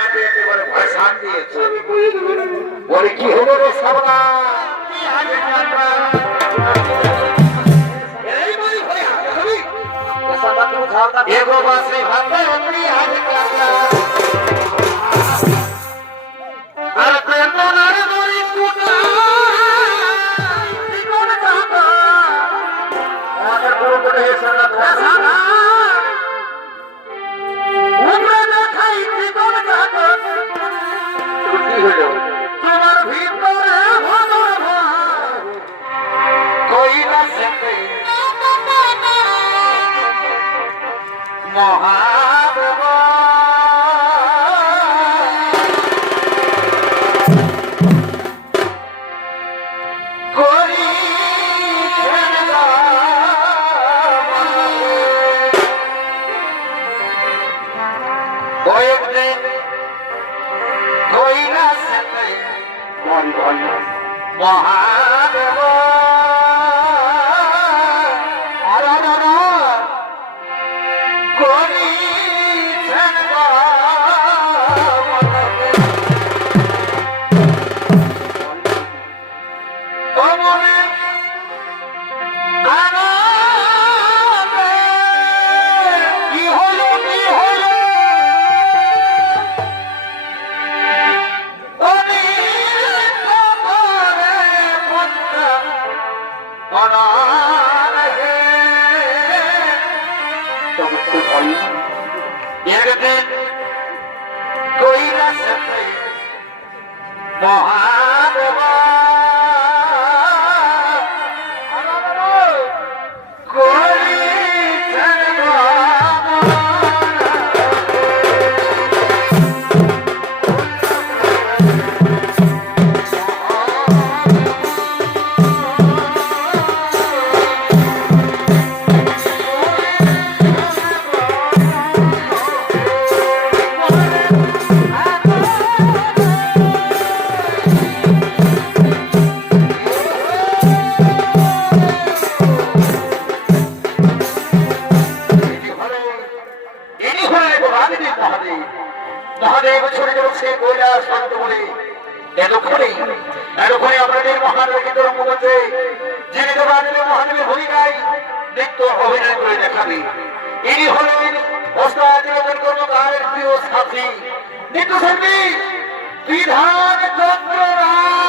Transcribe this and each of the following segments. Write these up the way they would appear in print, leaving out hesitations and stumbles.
মেপে একেবারে ভয়সান দিয়েছে। বলে কি হলো রে সাবনা, এগো বাসে ভাতে অমনি আজ কাটা আর পেটনার মরি কুটা জীবন কাটা আমাদের পুরো করে এসে না ধরা উমরা দেখাই জীবন কাটা কি হলো তোমার ভিতরে ভদর ভাই কই না সেতে মহাদেবা মহাদেব ছড়ে যাচ্ছে কৈলাস শান্ত বলে এতক্ষণে আপনাদের মহাদেবকে তোর মধ্যে যিনি দেবাদেবী মহাদেবের ভূমিকায় নৃত্য অভিনয় করে দেখাবে। ইনি হলেন ওস্তাদ কর্মকারের প্রিয় সাথী নৃত্যশিল্পী বিধান চন্দ্র রায়।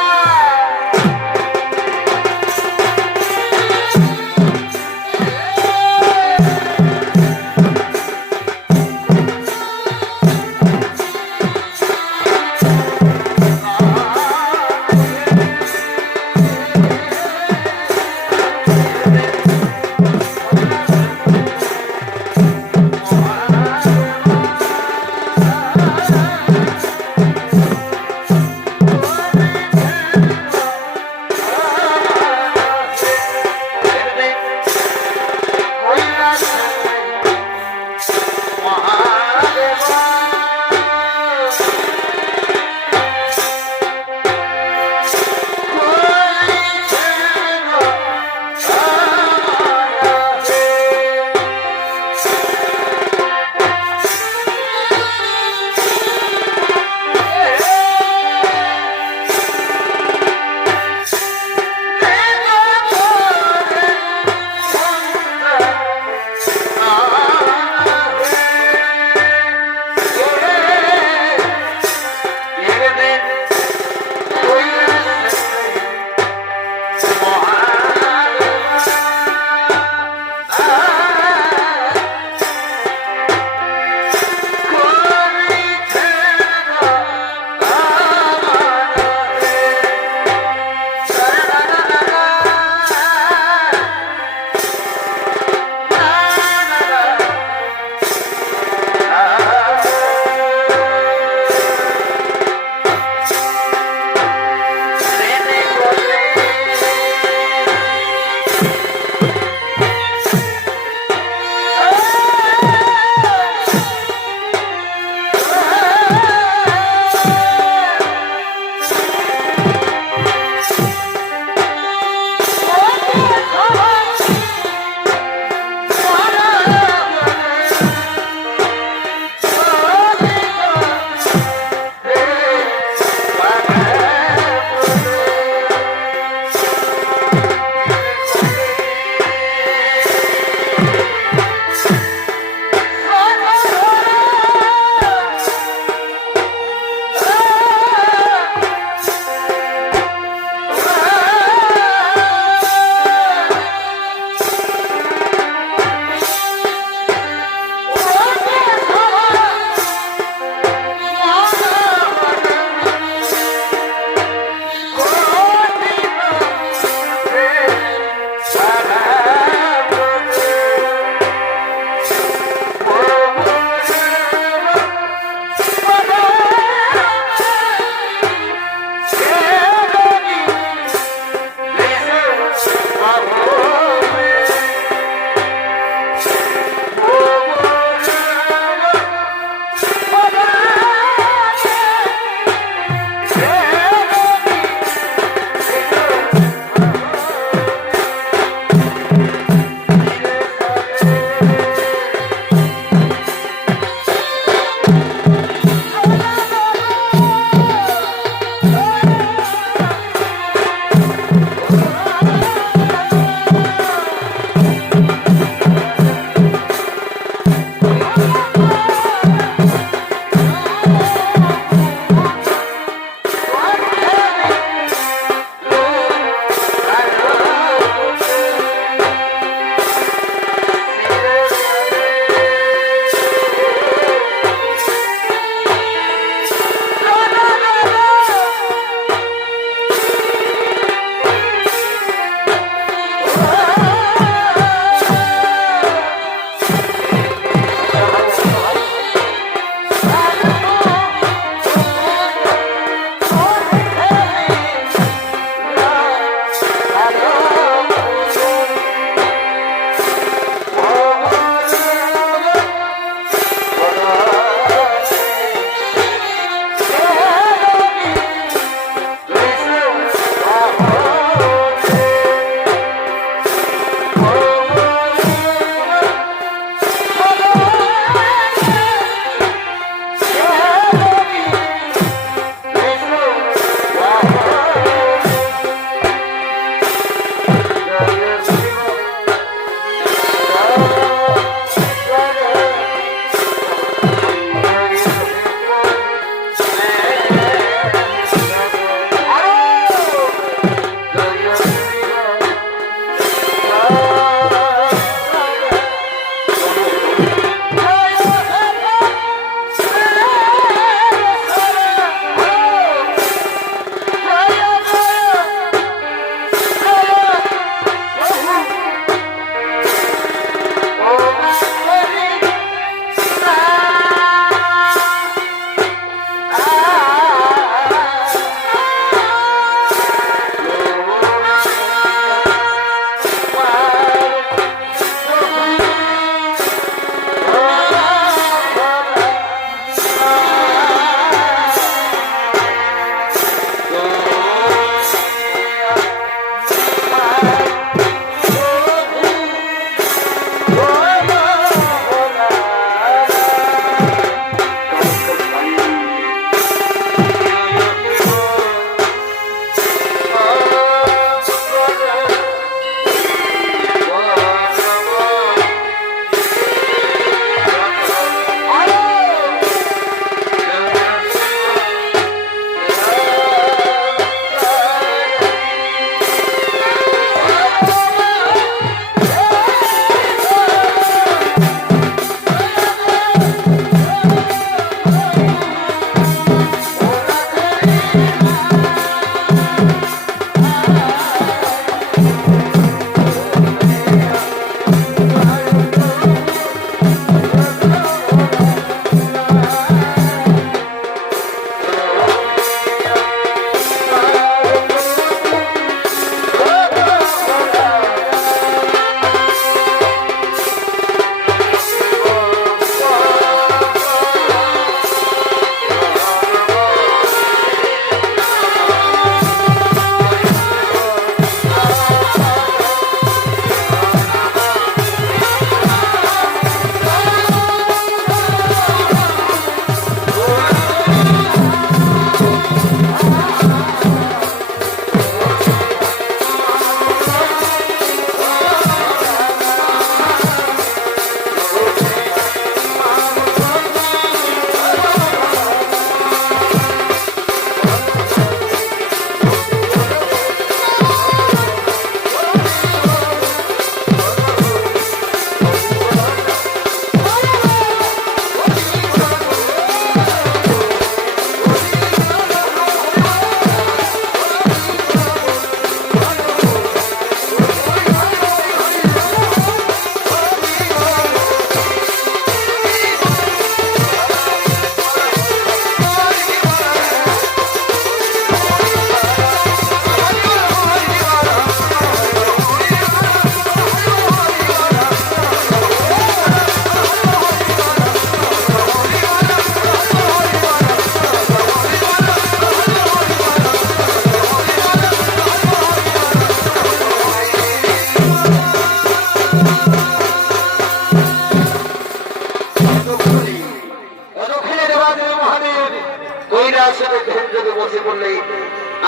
আসে দেখেন যদি বসে পড়লেন।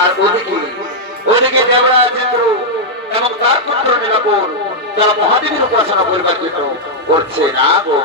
আর ওদিকে ওদিকে দেবরাজ ইন্দ্র এবং তার পুত্র নীলাপর তারা মহাদেবীর উপাসনা করবার জন্য করছে না গো।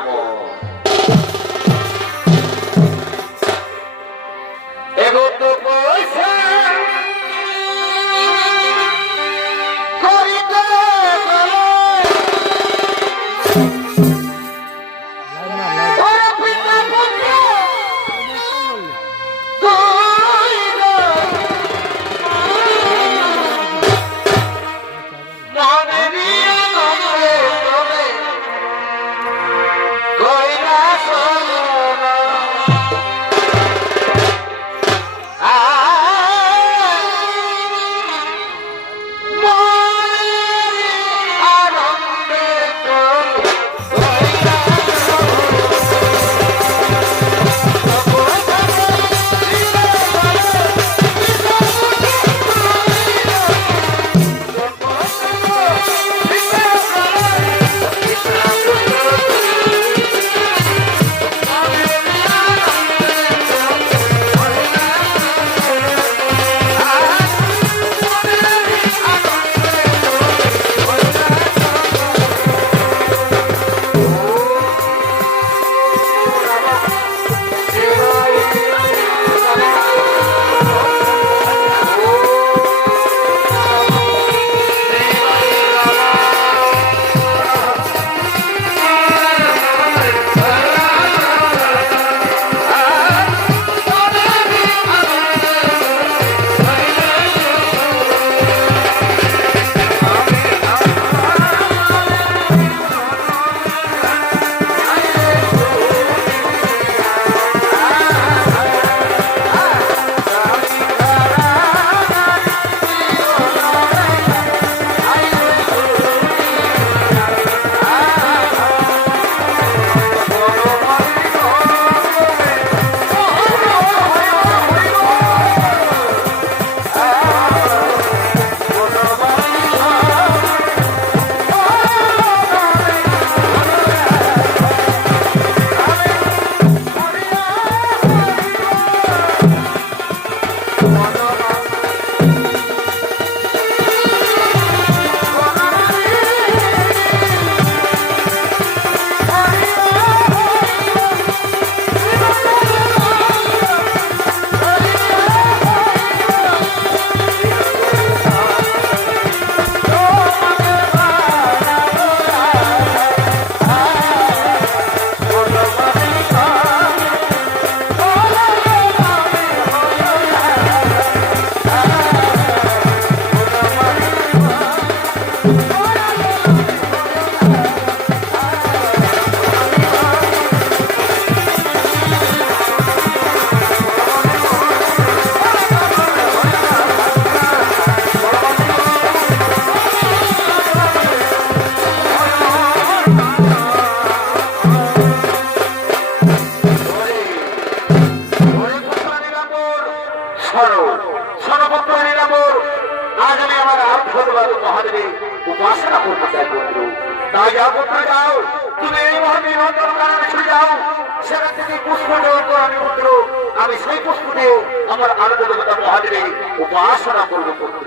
আমি সেই পুষ্প দিয়ে আমার আনন্দ দেবতা মহাদেবের উপাসনা করবো পুত্র।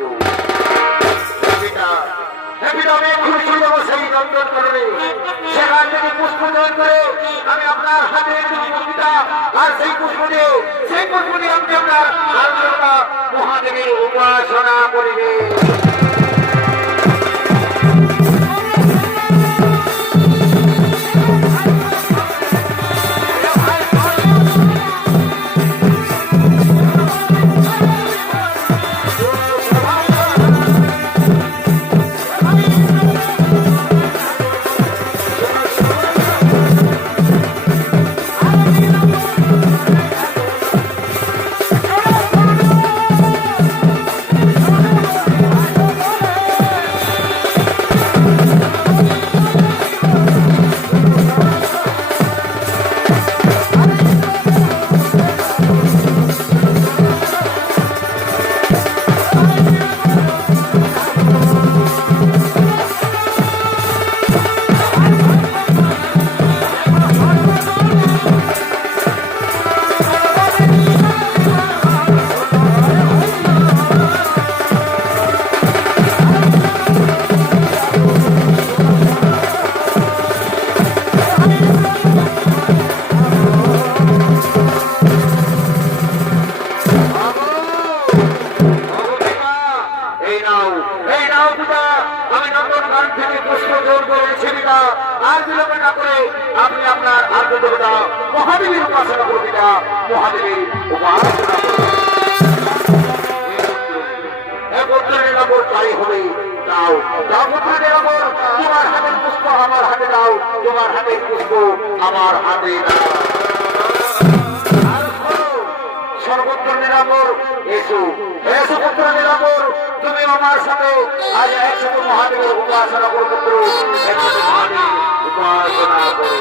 আমি এক্ষুনি চলে যাবো সেই নন্দন কারণে, সেখান থেকে পুষ্প তৈরি করে আমি আপনার হাতে কবিতা আর সেই পুষ্প দিয়ে আমি আপনার আনন্দ দেবতা মহাদেবের উপাসনা করিবে। না, আর বিলম্ব না করে আপনি আপনার আদ্য দেবতা মহাদেবীর উপাসনা করুন, পিতা মহাদেবীর উপাসনা করুন। তাই হবে দাও দাও পুত্র নিরামর, তোমার হাতের পুষ্প আমার হাতে দাও, তোমার হাতের পুষ্প আমার হাতে দাও। সর্বত্র নিরামর এসো এসো পুত্র নিরামর, তুমি আমার সাথে আজ একসাথে মহাদেবের উপাসনা করো পুত্র, একসাথে মহাদেবের উপাসনা করো।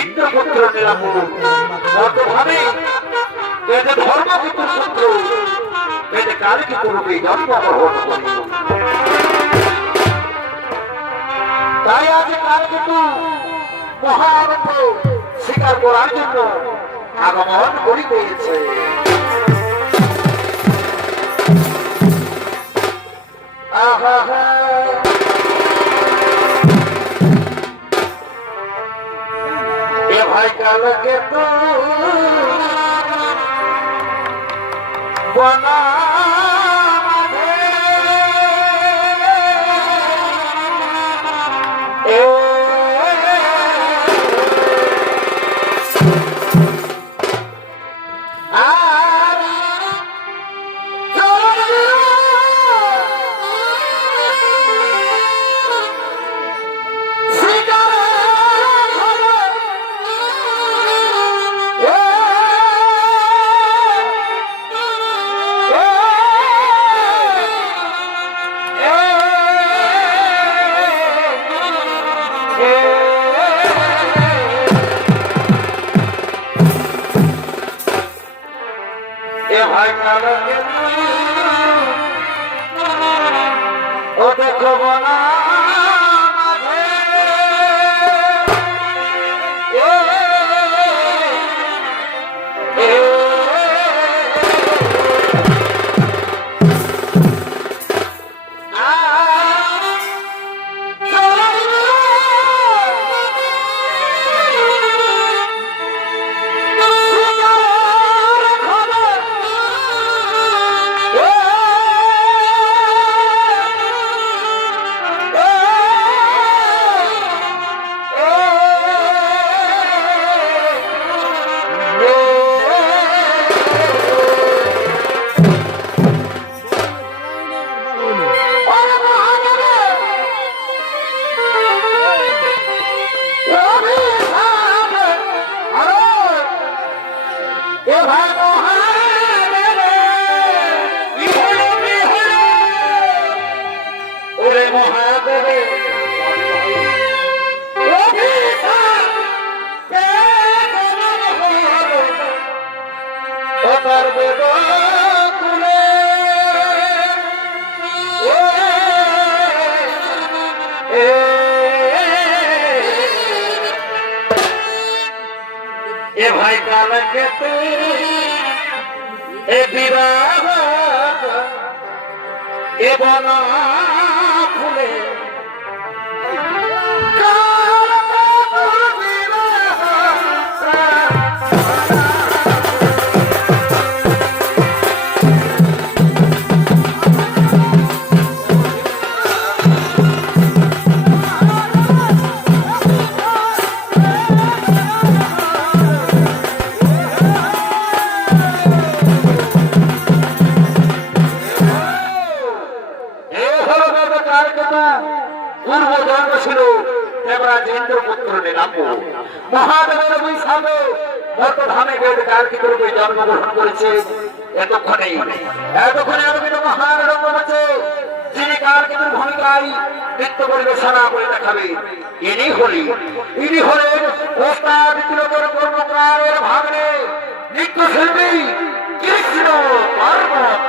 ইন্দ্রপুত্র নিরাপদ বর্তমানে এতে ধর্মপুত্র পুত্র এতে কালকিত রূপে জন্মগ্রহণ করে। তাই আজ কালকিত মহারথ স্বীকার করার জন্য আগমন করিতেছে। এ ভাই কালকেতু বনা ও দেখো বনা এ ভাই কালকেতু এ বিবাহ এ বনা ফুলে পূর্ব জন্ম ছিল দেবরাজ ইন্দ্রপুত্র নিলাম্ব মহাদেবের বৈশাখে বর্তমানে বেদ কালকিত রূপে জন্মগ্রহণ করেছে। এতক্ষণে আলোকিত মহান রঙ্গমঞ্চে যিনি কালকিতের ভূমিকায় নৃত্য পরিবেশনা করে দেখাবে ইনি হলেন ওস্তাদ তিলকের কর্মকারের ভাগ্নে নৃত্যশিল্পী কৃষ্ণ পার্বতী।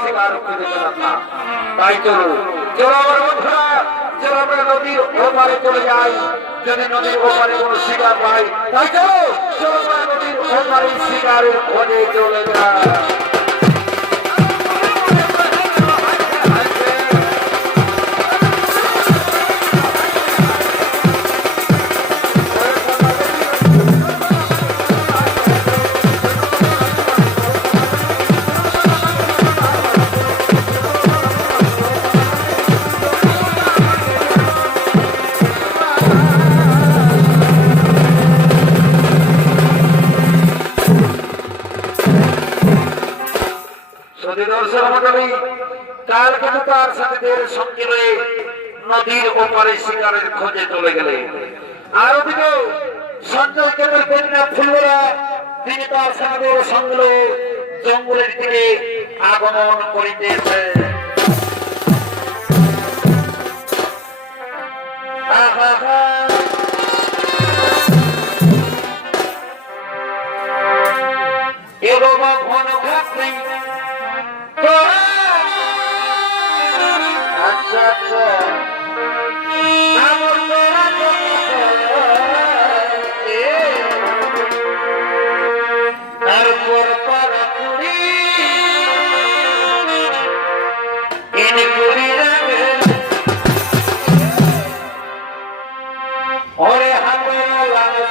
শিকার খুঁজে পেলাম না। তাই চলো চলো আমার বন্ধুরা, চলো আমরা নদীর ওপারে চলে যাই। যদি নদীর ওপারে কোনো শিকার পাই, তাই চলো চলো আমরা নদীর ওপারে শিকারের খোঁজে চলে যাই। কাল কিন্তু তার সাথীদের সঙ্গে রয়ে নদীর ওপারে শিকারের খোঁজে চলে গেলে, আর ওদিকে সঞ্জয় কেবল কন্যা ফুলরা তিনি তার সাথীদের সঙ্গে জঙ্গলের দিকে আগমন করিতেছে। এরকম ঘন ঘাটনি আচ্ছা আচ্ছা তারপর পারাপুরি এনে করি রাখে ওরে হাতে লাগা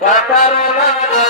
পাতার লাগা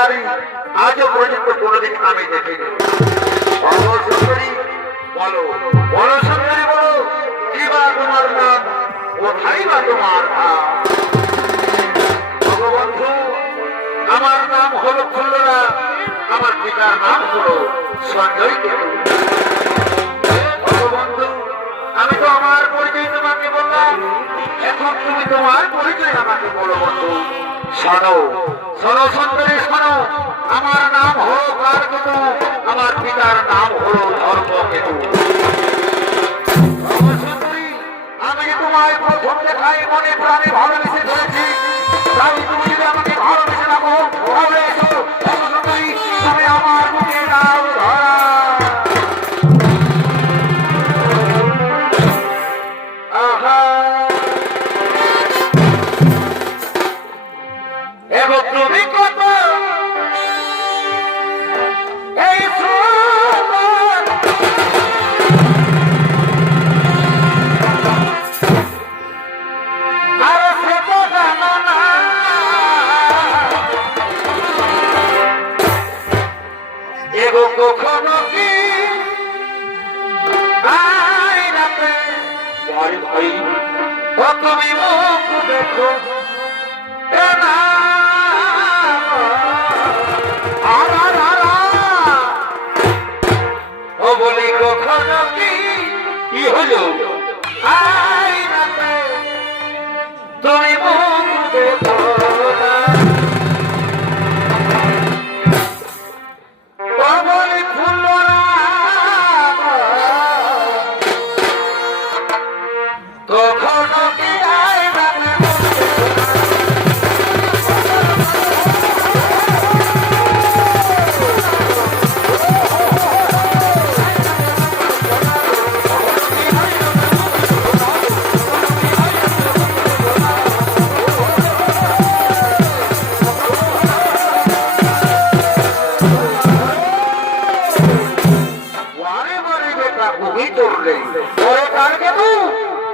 নারী আজও পর্যন্ত কোনোদিন আমি দেখিনি। সুন্দরী বলো, বলো সুন্দরী বলো, কি বা তোমার নাম, কোথায় বা তোমার ধাম? ভগবন্ধু, আমার নাম হলো ফুল্লরা, আমার পিতার নাম হলো সঞ্জয় কেতু। ভগবন্ধু, আমি তো আমার পরিচয় তোমাকে বললাম, এখন তুমি তোমার পরিচয় আমাকে বলো বন্ধু। শোনো শোনো সুন্দরী শোনো, আমার নাম হলো কালকেতু, আমার পিতার নাম হলো ধর্মকেতু। সুন্দরী, আমি যে তোমায় প্রথম দেখায় মনে প্রাণে ভালোবেসে ধরেছি, তাই তুমি যদি আমাকে ভালোবেসে রাখো তাহলে এসো সুন্দরী, তুমি আমার বুকে দাও ধরা। আহা, এবং তুমি কত এই সুন্দর, আর সে তো জানো না এবং কখনো কি আইনাতে ভয় ভয় ও তুমি মুখ দেখো না। ও বলি কখনো কি হলো আইনাতে তুমি মুখ দেখো না। ও বলি ফুল্লরা, কখনো কি আইনাতে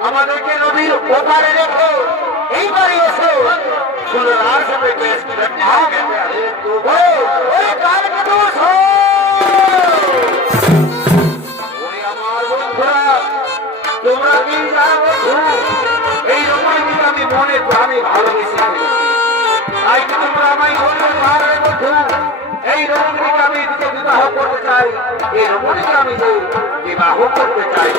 আমাদেরকে নদীর ওপারে রেখো, এইবারে এসো ফুলরার সাথে বেশ আমার বন্ধুরা, তোমরা কি জানো এই রকম আমি মনে প্রাণে ভালোবেসে ফেলেছি, তাই কি তোমরা আমায় বলবে পাহাড়ের বন্ধু এই রমণীকে আমি বিবাহ করতে চাই, এই রমণীকে আমি বিবাহ করতে চাই।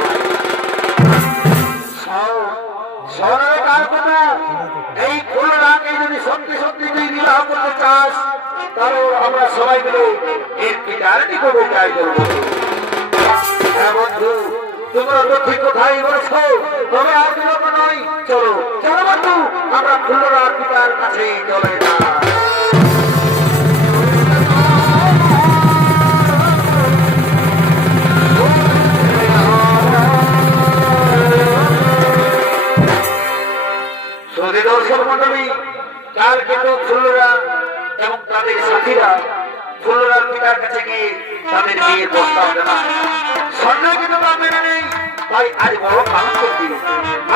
এই ফুলরাকে যদি সত্যি সত্যি তুই বিবাহ করতে চাস, তাহলে আমরা সবাই মিলে এর পিটারটি করতে চাই করবো। হ্যাঁ বন্ধু, তোমরা তো ঠিক কোথায় বলছো, তবে আর বিলম্ব নয়, চলো চলো বন্ধু, আমরা ফুলরার পিতার কাছে চলে না। দর্শক মন্ডলী, কালকেতু ফুল্লরা এবং তাদের সাথীরা ফুল্লরার পিতার কাছে গিয়ে তাদের বিয়ের প্রস্তাব জানায়। সঞ্জয় কিন্তু তা মেনে নেই, তাই আজ বড় আনন্দ দিন,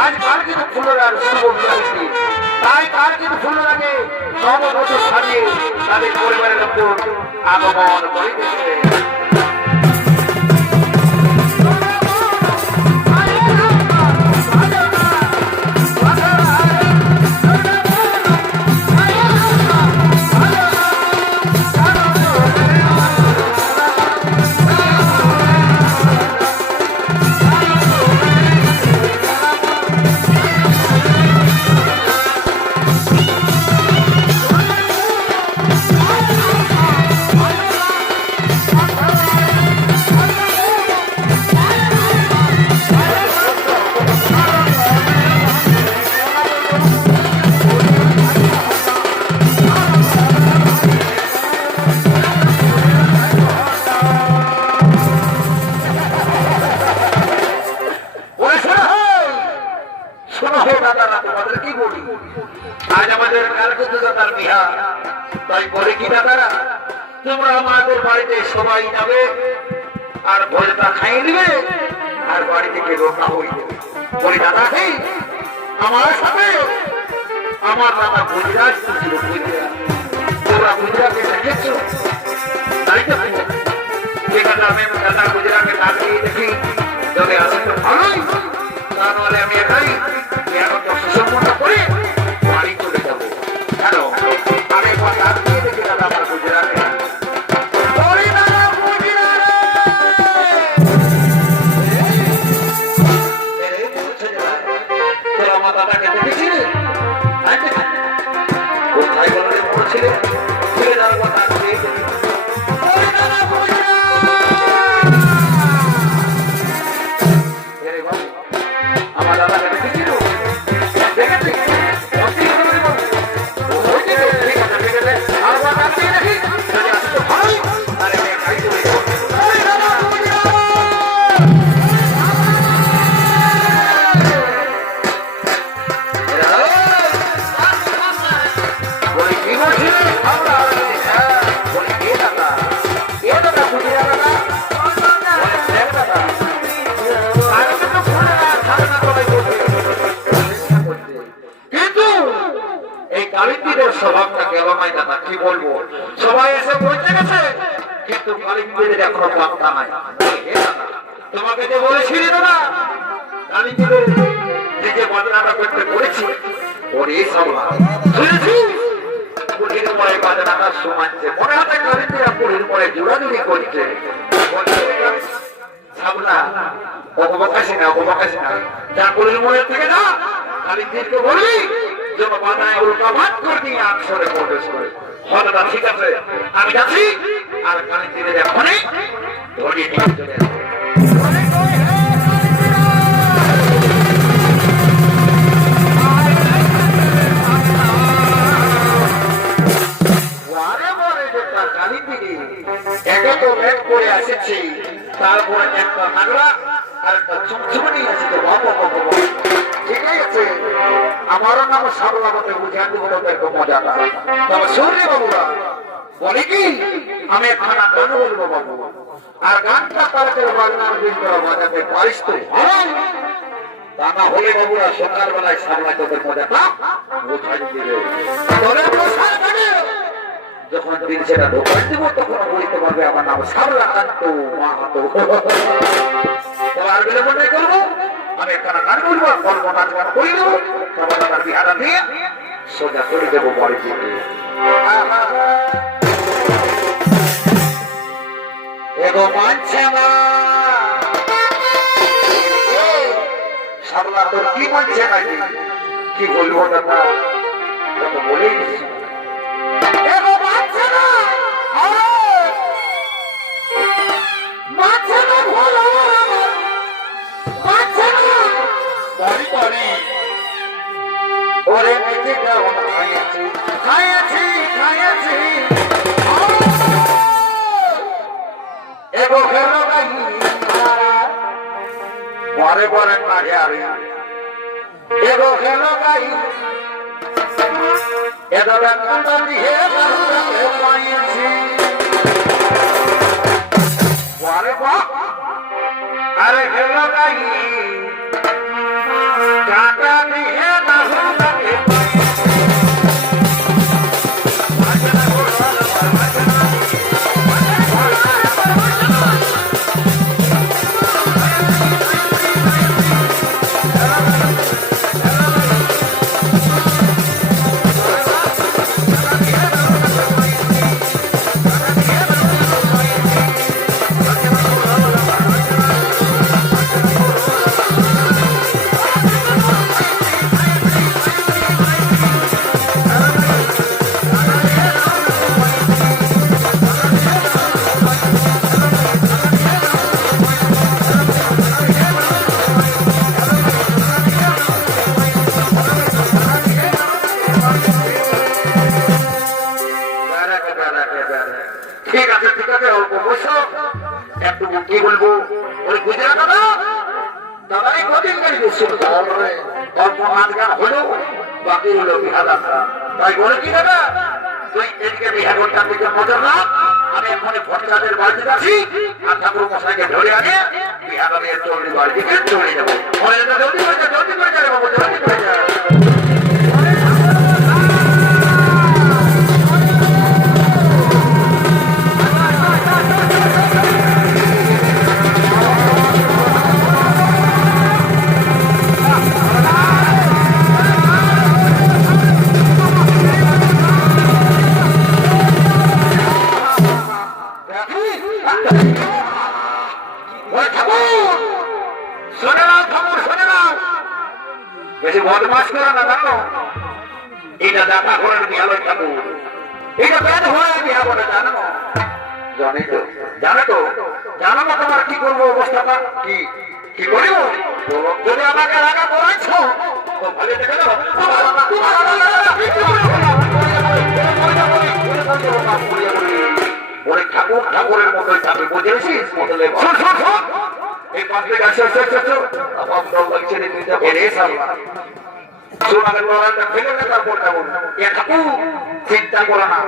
আজ কালকেতু ফুল্লরার শুভ বিবাহ দিন। তাই কালকেতু ফুল্লরাকে নববধূ সাজিয়ে তাদের পরিবারের লোকজন আগমন করিতেছে। আজ আমাদের কালকেতু দাদার বিহা, তাই বলে কি দাদারা, তোমরা আমাদের বাড়িতে সবাই যাবে আর ভোজটা খাইয়ে দিবে আর বাড়ি থেকে রোকা হয়ে যাবে। বলি দাদা কি আমার সাথে আমার দাদা বুঝিরাজ ছিল, বুঝিরাজ বাবুরা গুজরাটে দেখেছো তাই তো ঠিক আছে আমি দাদা গুজরাটে না গিয়ে দেখি যদি আসে তো ভালোই তাহলে আমি একাই এখন তো সুসম্পন্ন করে বাড়ি চলে যাবো হ্যালো আমি একবার না গিয়ে দেখি দাদা আমার গুজরাটে আমার দাদাকে দেখেছিলে কোথায় বলতে পড়েছিলে ছেলে যাওয়ার কথা আমার দাদাকে দেখেছিল দেখেছি স্বভাবটা গেলমাই দাদা কি বলবো সবাই এসে পৌঁছে গেছে কিন্তু কালিম্বিদের এখনো পাত্তা নাই তোমাকে যে বলেছিলি দাদা কালিম্বিদের যে বাজনাটা করতে বলেছি ওর এই সবলা শুনেছি পুরীর পরে বাজনাটা শোনাচ্ছে মনে হচ্ছে কালিম্বিরা পুরীর পরে জোড়াজুড়ি করছে সাবলা অপবাকাশি না যা পুরীর মনের থেকে না কালিম্বিদকে বলবি যেন বানায় উল্কাভাত করে নিয়ে আকশরে প্রবেশ করে হঠাৎ ঠিক আছে আমি যাচ্ছি আর কালিম্বিদের এখনই ধরিয়ে নিয়ে চলে একে তো ব্যাগ করে আসেছি তারপরে একটা নাগরা আর একটা চুমচুমনি আছে ঠিক আছে আমারও নাম সাবলা মতে বুঝে বলো এরকম মজাটা তবে শুনলে বাবুরা বলে কি আমি একখানা গান বলবো বাবু আর গানটা তারকের বাজনার দিন করা বাজাতে পারিস তো তা না হলে বাবুরা সকালবেলায় সাবলা তোদের মজাটা বোঝাই দিবে যখন দিন সেটা ঢোকাই দেবো তখন বলতে পারবে আমার নাম সাবলা কান্ত মাহাতো আর বিলম্ব নেই করবো আমি একখানা গান বলবো গল্প নাচ গান করে দেবো সবার বিহারা নিয়ে সোজা করে দেবো বাড়ি থেকে এগো মানছে না সাবলা তোর কি মানছে নাকি কি বলবো দাদা বলেই দিচ্ছি এগো মানছে না মানছে না ভালো ওরে মেঝে গাওন খাইয়াছি খাইয়াছি খাইয়াছি এগো খেলো গাই পরে পরে মাঝে আরে এগো খেলো গাই এগো কান্তা দিয়ে বাহুরাকে পাইয়াছি পরে আরে খেলো গাই কাটা দিয়ে বাহুরাকে কি বলবো ওই গুজরাট দাদাই কদিন অল্প নাচ গান হলো বাকি হলো বিহাদা তাই বলে কি দাদা তুই এদিকে বিহা ঘন্টার দিকে নজর রাখ আমি এখন ভট্টাদের বাড়িতে যাচ্ছি আর ঠাকুর মশাইকে ধরে আগে বিহাদা নিয়ে চল্লি বাড়ি দিকে চলে যাবো জলদি করে যাবে বাবু জলদি করে যাবে ঠাকুর শোনে না, ঠাকুর শোনে না, বেশি বদমাস করে না জানো, এটা দেখা করেন বিহার ঠাকুর, এটা বেদ হয়ে বিহা বলে জানো, জানি তো, জানো তো, জানো না তোমার কি করবো অবস্থাটা, কি কি করিব, যদি আমাকে রাগা করাইছ তো ভালো দেখে দাও, ওরে ঠাকুর ঠাকুরের মতোই থাকে, বুঝেছিস মতলে এই পাশ থেকে আসে আসে আসে আমার দল লাগছে রে সামনে সোনাকে লড়াইটা ফেলে না তারপর যাবো এ ঠাকুর চিন্তা করো না,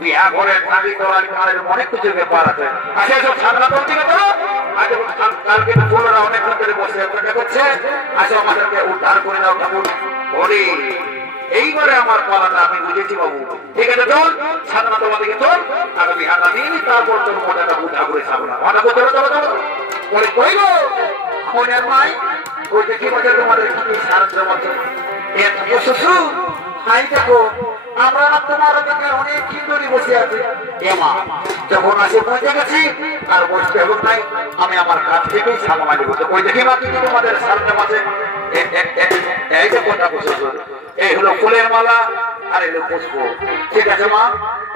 বিয়া ঘরে থাকি করার কারণে অনেক কিছু ব্যাপার আছে, আসে সব সামনা করতে গেল আজ কালকে ছোটরা অনেক ধরে বসে অপেক্ষা করছে, আসো আমাদেরকে উদ্ধার করে দাও ঠাকুর বলি, এইবারে আমার পালাটা আমি বুঝেছি বাবু, ঠিক আছে চল সামনা তোমাদেরকে চল, আগামী হাতা দিন তারপর তোর মোটাটা উদ্ধার করে সামনা ওটা করতে চলো চলো বলে কইব মনের মাই ওই দেখি বছর তোমাদের কি সাহায্য মতো শ্বশুর হাই দেখো আমরা তোমার অনেক খিন্দরি বসে আছি, এমা যখন আসে পৌঁছে গেছি আর বসতে হবে নাই, আমি আমার কাছ থেকেই সামনা দেবো, তো ওই দেখি মা কিন্তু তোমাদের সামনে মাঝে এই যে কথা শ্বশুর এই হলো ফুলের মালা আর এলো পুষ্প, ঠিক আছে মা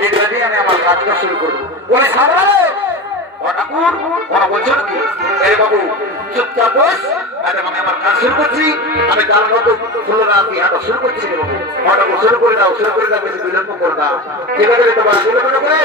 এটা দিয়ে আমি আমার কাজটা শুরু করবো বলে সামনে ঠাকুর ওরা বলছো নাকি, এই বাবু চুপচাপ বস, আমি আমার কাজ শুরু করছি, আমি তার মতো ফুলরা বিহাটা শুরু করছি বাবু, ওটা শুরু করে দাও বেশি বিলম্ব করে দাও, ঠিক আছে তোমার বিলম্ব করে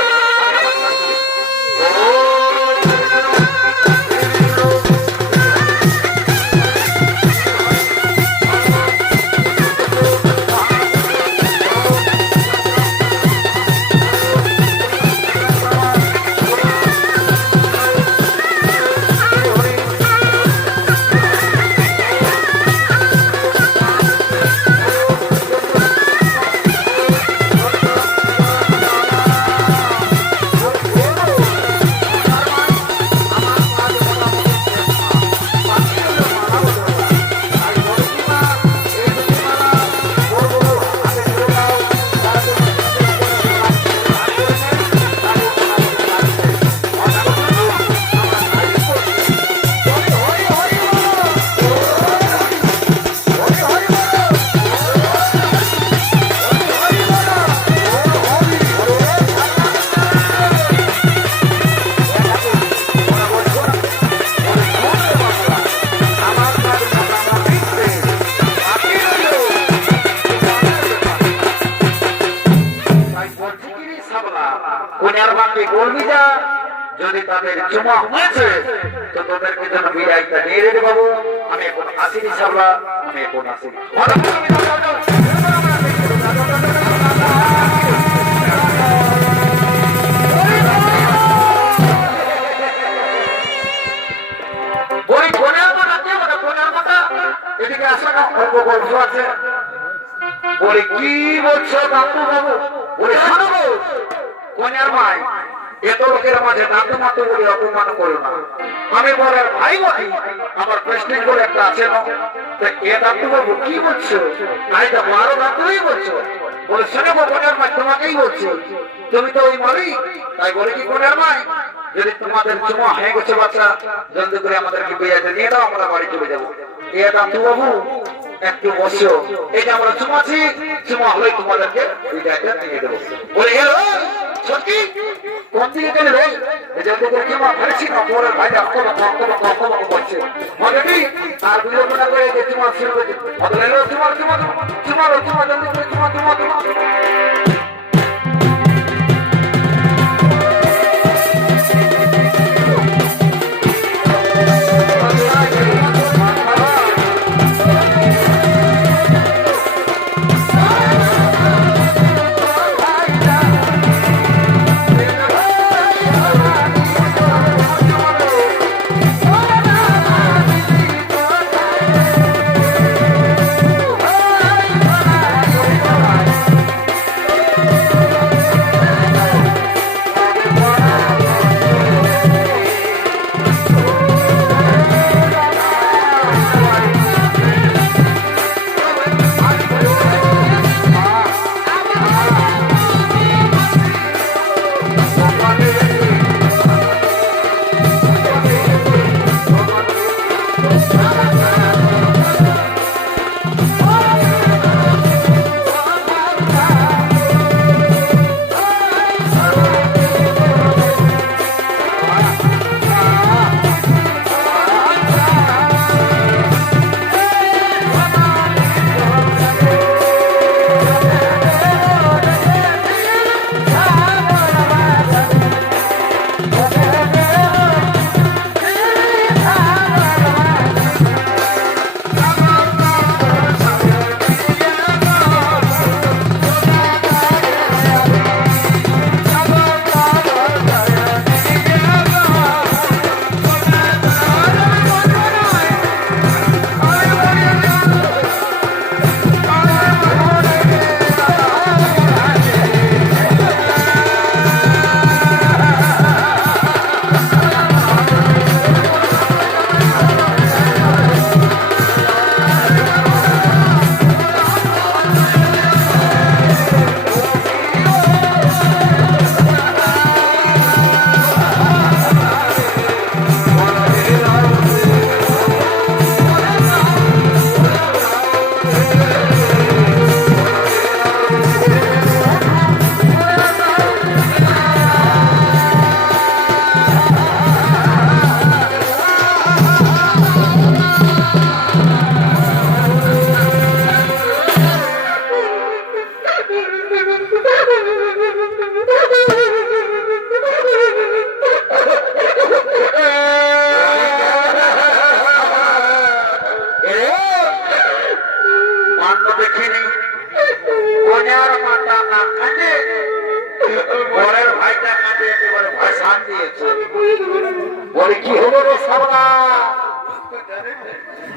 যদি তাদের চুমা হয়েছে তো তোদেরকে যেন বিদায়টা দিয়ে রেখে বাবু, আমি এখন আসিনি সাবলা, আমি এখন আসিনি এদিকে আসা না অল্প গল্প আছে বলে কি বলছো বাবু বাবু বলে শোনো কন্যার মাই এত লোকের মাঝে নাতু মাতু বলে অপমান করো না, আমি বলে ভাই ভাই আমার প্রেস্টিজ বলে একটা আছে না, এ দাদু বাবু কি বলছো, তাই যাবো আরো দাদুই বলছো বলে শোনো কন্যার মাই তোমাকেই বলছো, তুমি তো ওই মালিক, তাই বলে কি কন্যার মাই যদি তোমাদের চুমা হয়ে গেছে বাচ্চা জলদি করে আমাদেরকে বেড়াতে নিয়ে দাও, আমরা বাড়ি চলে যাবো, এ দাদু বাবু একটু বসো, এই যে আমরা চুমাছি চুমা হলেই তোমাদেরকে বিদায়টা নিয়ে দেবো বলে গেল সত্যি কোন দিকে গেলে রে জলদি করে চুমা ফেলছি না পরের ভাই আক্রমণ করছে মনে তার বিলম্বনা করে যে চুমা শুরু করছে চুমা চুমা চুমা চুমা জলদি করে চুমা চুমা চুমা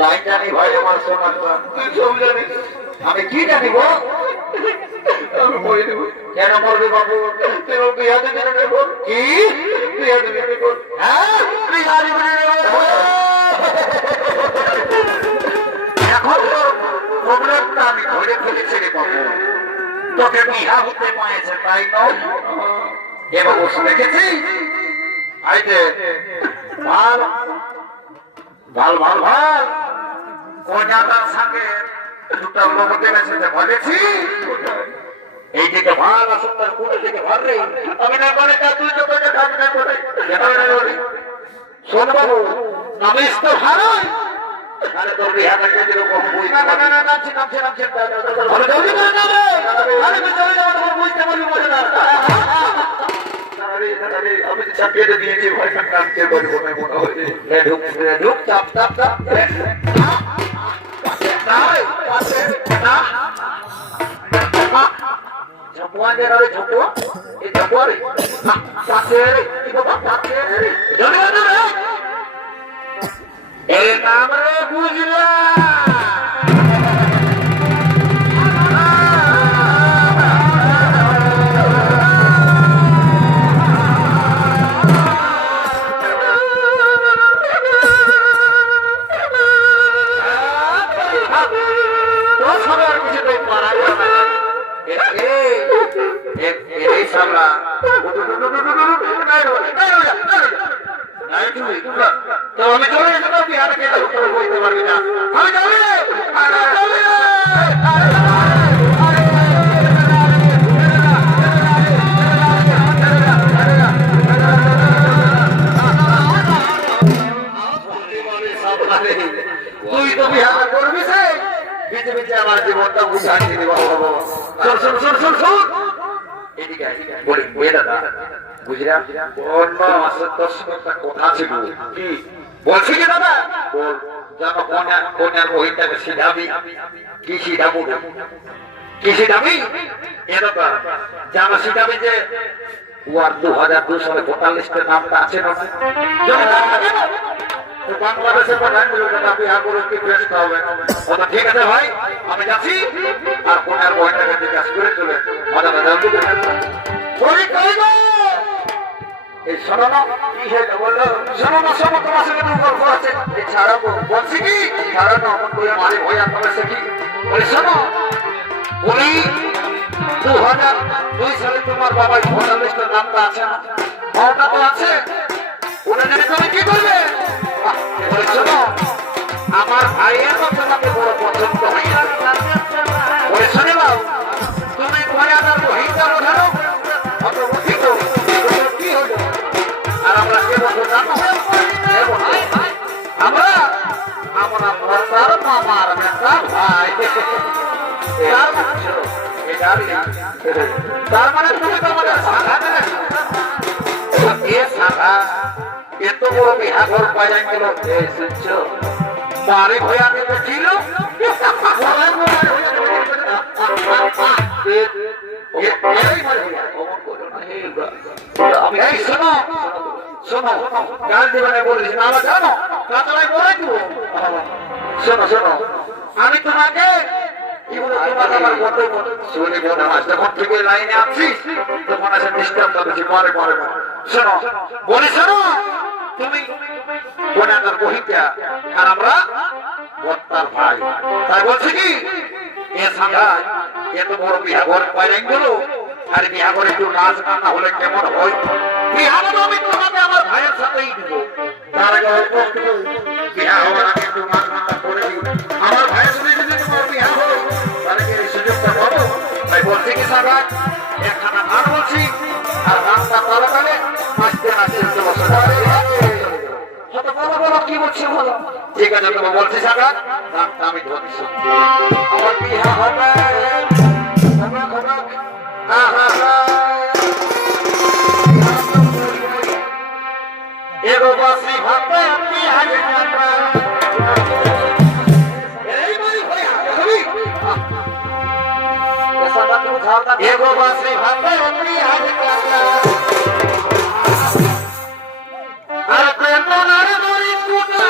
নাই জানি ভাই আমার সোনার দাম তুই সব জানিস আমি কি জানি গো আমি মরে দেবো কেন মরবে বাবু তুই বিয়া দিবি না নেব কি বিয়া দিবি নেব হ্যাঁ বিয়া দিবি না নেব এখন তোর প্রবলেমটা আমি ধরে ফেলেছি রে বাবু তোকে বিয়া হতে পারছে তাই নয় এবার বসে দেখেছি আইতে ভাল ভাল ভাল ভাল কন্যাটার সঙ্গে দুটা লোক দেখেছে বলেছি এই দিকে ভাল আসুন তার কোন দিকে ভাল রে আমি না করে তুই তো করে কাজ না করে শোন বাবু নামিস তো ভালোই আরে তোর বিয়া থেকে যেরকম বই না না না নামছে নামছে নামছে আরে জলদি করে না রে আরে আমি চলে যাব তোমার বুঝতে পারবি বলে না আরে আরে আমি তো চাপিয়ে দিয়েছি ভাই কাম কে বলবো না মনে হয় ঢুক চাপ চাপ চাপ নাই পাশে না ঝপুয়া দে রে ঝপুয়া এই ঝপুয়া রে পাশে রে কি বাবা পাশে রে জলদি করে রে এই নাম রে বুঝলা আমি চলে যেতে বিহার কে বলতে পারবি না আমি চলে তুই তো বিহার করবি সে বেঁচে বেঁচে আমার জীবনটা বুঝাচ্ছি শোন শোন শোন শোন শোন এদিকে বলি বলে দাদা বুঝলা অন্য মাসের 10 একটা কথা ছিল কি বলছি কি দাদা বল জানো কোনার বইটাকে সিধাবি কি সিধাবো কি সিধাবি এ দাদা জানো সিধাবি যে ওয়ার 2242 নামটা আছে না যদি নাম থাকে না তো বাংলাদেশের প্রধানমন্ত্রী দাবি আগরে কি ব্যস্ত হবে ওটা ঠিক আছে ভাই আমি যাচ্ছি আর কোনার বইটাকে জিজ্ঞাসা করে চলে মজা মজা বলি কই গো এই শোনো না কি হলো বলো শোনো না শোনো তোমার সঙ্গে গল্প আছে এই ছাড়াবো বলছি কি ছাড়া না আমার বই মারি হয়ে তোমার সাথে বলি শোনো বলি 2002 সালে তোমার বাবার ভোটার লিস্টের নামটা আছে না ওটা তো আছে ওটা জেনে তুমি কি করবে বলি শোনো আমার ভাইয়ের তো তোমাকে বড় পছন্দ হয়ে বলি শোনে বাবু তুমি কয়াদার বহিটা বোঝানো অত বুঝিত কি হলো আর আমরা কে বলবো জানো আমরা আমরা তার মামার বেটা ভাই তার মানে তুমি তো আমাদের শাখা দেবে এ শাখা এত বড় বিহা ঘর পাই গেল শুনছো মারে ভয়া দিতে ছিল শোনো শোনো গান দেবানে বলিস না আমরা জানো কাতলায় বলে দিব শোনো শোনো আমি তোমাকে যখন থেকে লাইনে আছিস তখন আসে ডিস্টার্ব করছি পরে পরে শোনো বলি শোনো তুমি কোনার বহিটা আর আমরা বর্তার ভাই তাই বলছি কি এ সাধায় এত বড় বিহা ঘর পাইলেন গেলো আর বিহা ঘরে একটু নাচ না হলে কেমন হয় বিহা আমি তোমাকে আমার ভাইয়ের সাথেই দিব তার আগে অল্প একটু বিহা হওয়ার আগে একটু নাচ না করে দিব আমার ভাইয়ের সাথে যদি তোমার বিহা হয় তাহলে কি এই সুযোগটা পাবো তাই বলছি কি সাধায় একখানা গান বলছি আর গানটা তালে তালে নাচতে নাচতে বসে কি বলছি বলো ঠিক আছে তোমার বলছি সাধায় গানটা আমি ধরছি আমার বিহা হবে এগো বাসি ভাতে আমি আগে যাবা এই মারি হইয়া তুমি এসা বাত উঠাওতা এগো বাসি ভাতে আমি আগে যাবা আর প্রেম নারে মরি কুনা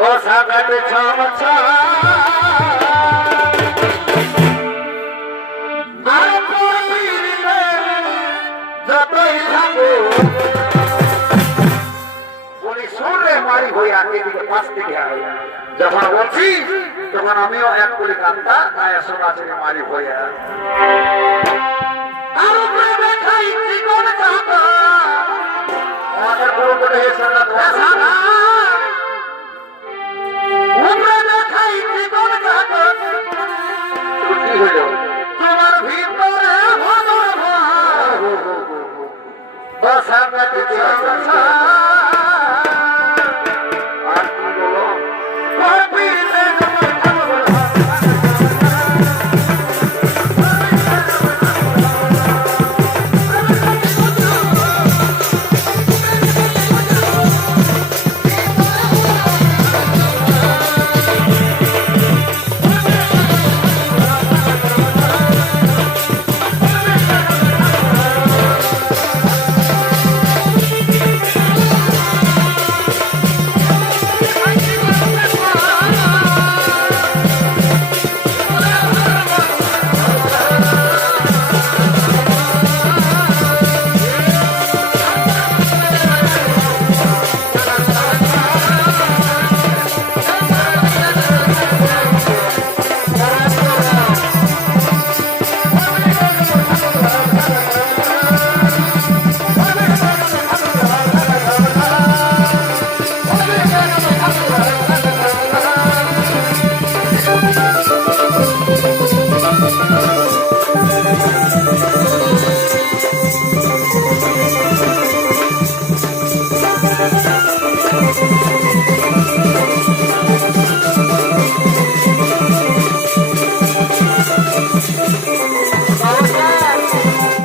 ও সাগাতে ছমছা আর পরিতে যতই থাকো বলি সুরে মারি হইয়া এদিকে পাশ থেকে যখন বলছি তখন আমিও এক করে কান্তা গায়ে সোনা থেকে মারি হইয়া আর প্রেমে খাই জীবন চাকা আমাদের পুরো করে এসে না কি হইল তোমার ভিতরে ভগবান বসা